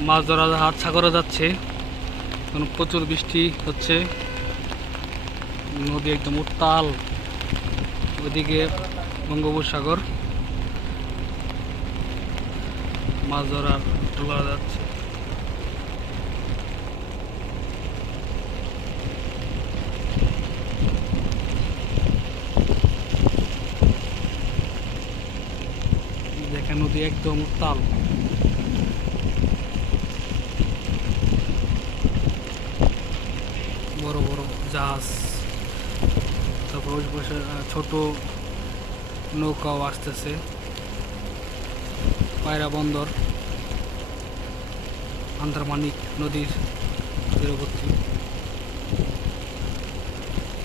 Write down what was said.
মাছ ধরা হাত সাগরে যাচ্ছে। এখন প্রচুর বৃষ্টি হচ্ছে। নদী একদম উত্তাল। ওদিকে বঙ্গোপসাগর। মাছ ধরার যাচ্ছে। দেখেন নদী একদম উত্তাল। বড় বড় জাহাজ। তারপর পাশে ছোট নৌকাও আসতেছে। পায়রা বন্দর। আন্দারমানিক নদীর তীরবর্তী।